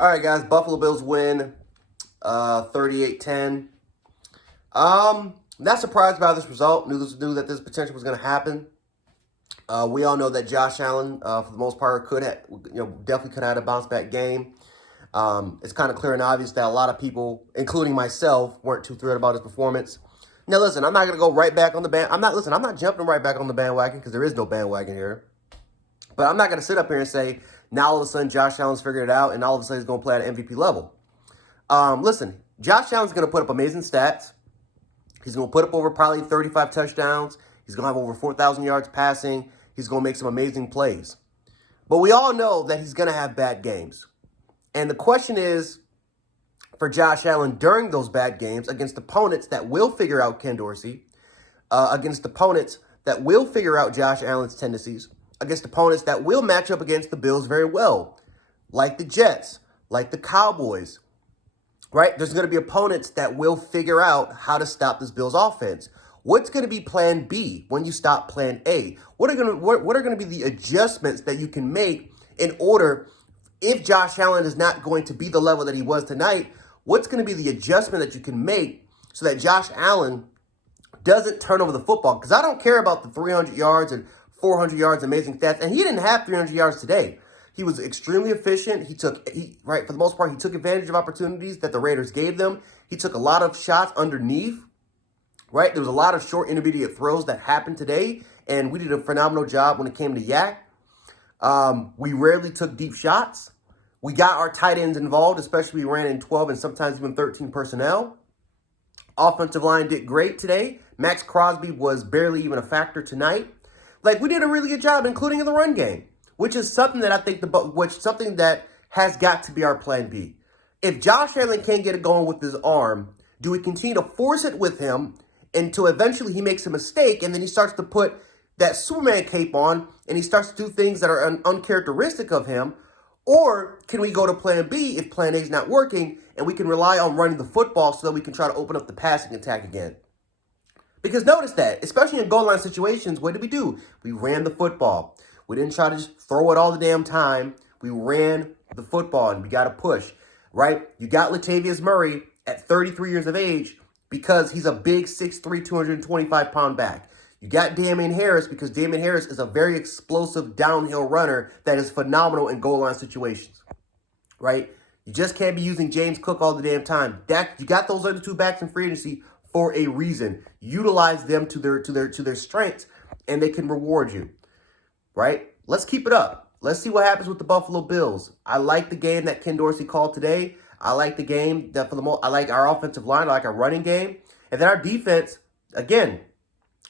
All right, guys. Buffalo Bills win 38-10. Not surprised by this result. Knew that this potential was going to happen. We all know that Josh Allen, for the most part, definitely could have had a bounce back game. It's kind of clear and obvious that a lot of people, including myself, weren't too thrilled about his performance. Now, listen, I'm not going to go right back on the band. I'm not jumping right back on the bandwagon because there is no bandwagon here. But I'm not going to sit up here and say, now all of a sudden Josh Allen's figured it out and all of a sudden he's going to play at an MVP level. Listen, Josh Allen's going to put up amazing stats. He's going to put up over probably 35 touchdowns. He's going to have over 4,000 yards passing. He's going to make some amazing plays. But we all know that he's going to have bad games. And the question is, for Josh Allen during those bad games against opponents that will figure out Ken Dorsey, against opponents that will figure out Josh Allen's tendencies, against opponents that will match up against the Bills very well, like the Jets, like the Cowboys, right? There's going to be opponents that will figure out how to stop this Bills offense. What's going to be plan B when you stop plan A? What are going to be the adjustments that you can make in order, if Josh Allen is not going to be the level that he was tonight, what's going to be the adjustment that you can make so that Josh Allen doesn't turn over the football? Because I don't care about the 300 yards and 400 yards, amazing stats. And he didn't have 300 yards today. He was extremely efficient. For the most part, he took advantage of opportunities that the Raiders gave them. He took a lot of shots underneath, right? There was a lot of short intermediate throws that happened today, and we did a phenomenal job when it came to Yak. We rarely took deep shots. We got our tight ends involved, especially we ran in 12 and sometimes even 13 personnel. Offensive line did great today. Max Crosby was barely even a factor tonight. We did a really good job, including in the run game, which is something that I think something that has got to be our plan B. If Josh Allen can't get it going with his arm, do we continue to force it with him until eventually he makes a mistake and then he starts to put that Superman cape on and he starts to do things that are uncharacteristic of him? Or can we go to plan B if plan A is not working and we can rely on running the football so that we can try to open up the passing attack again? Because notice that, especially in goal line situations, what did we do? We ran the football. We didn't try to just throw it all the damn time. We ran the football and we got to push, right? You got Latavius Murray at 33 years of age because he's a big 6'3", 225-pound back. You got Damien Harris because Damien Harris is a very explosive downhill runner that is phenomenal in goal line situations, right? You just can't be using James Cook all the damn time. You got those other two backs in free agency for a reason. Utilize them to their strengths, and they can reward you, right? Let's keep it up. Let's see what happens with the Buffalo Bills. I like the game that Ken Dorsey called today. I like the game that I like our offensive line. I like our running game, and then our defense again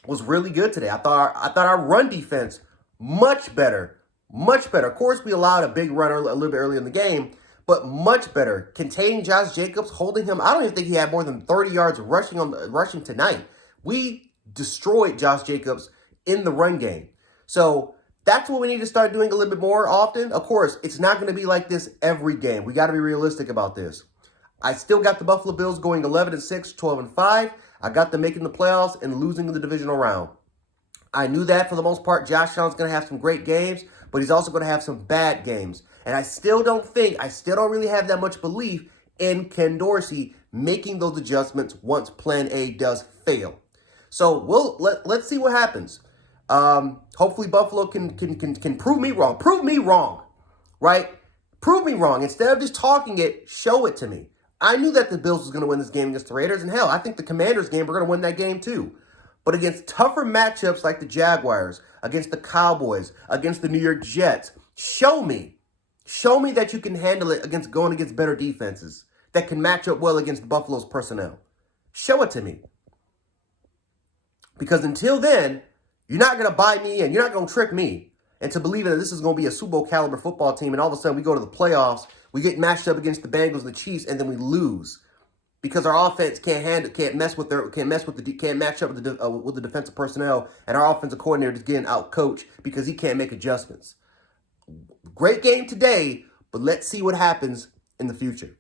was really good today. I thought our run defense much better, much better. Of course, we allowed a big runner a little bit early in the game, but much better. Containing Josh Jacobs, holding him. I don't even think he had more than 30 yards rushing tonight. We destroyed Josh Jacobs in the run game. So that's what we need to start doing a little bit more often. Of course, it's not going to be like this every game. We got to be realistic about this. I still got the Buffalo Bills going 11-6, 12-5. I got them making the playoffs and losing in the divisional round. I knew that for the most part. Josh Allen's going to have some great games, but he's also going to have some bad games. And I still don't really have that much belief in Ken Dorsey making those adjustments once plan A does fail. So let's see what happens. Hopefully Buffalo can prove me wrong. Prove me wrong, right? Prove me wrong. Instead of just talking it, show it to me. I knew that the Bills was going to win this game against the Raiders, and hell, I think the Commanders game, we're going to win that game too. But against tougher matchups like the Jaguars, against the Cowboys, against the New York Jets, show me that you can handle it going against better defenses that can match up well against Buffalo's personnel. Show it to me. Because until then, you're not going to buy me and you're not going to trick me into believing that this is going to be a Super Bowl caliber football team and all of a sudden we go to the playoffs, we get matched up against the Bengals and the Chiefs, and then we lose because our offense can't match up with the defensive personnel, and our offensive coordinator is getting out coached because he can't make adjustments. Great game today, but let's see what happens in the future.